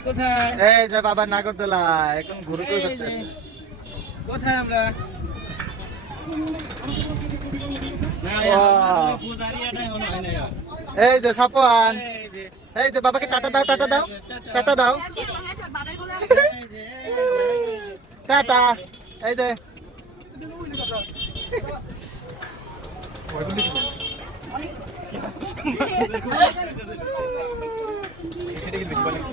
কোথায়? এই যে বাবা নাগরদোলা এখন ঘুরে ঘুরে করতেছে কোথায় আমরা। এই যে সাপন এই যে, বাবাকে টাটা দাও টাটা দাও টাটা দাও। যে, এই যে। টাটা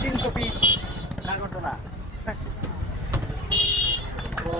তিনশো পিস নাগরদোলা ও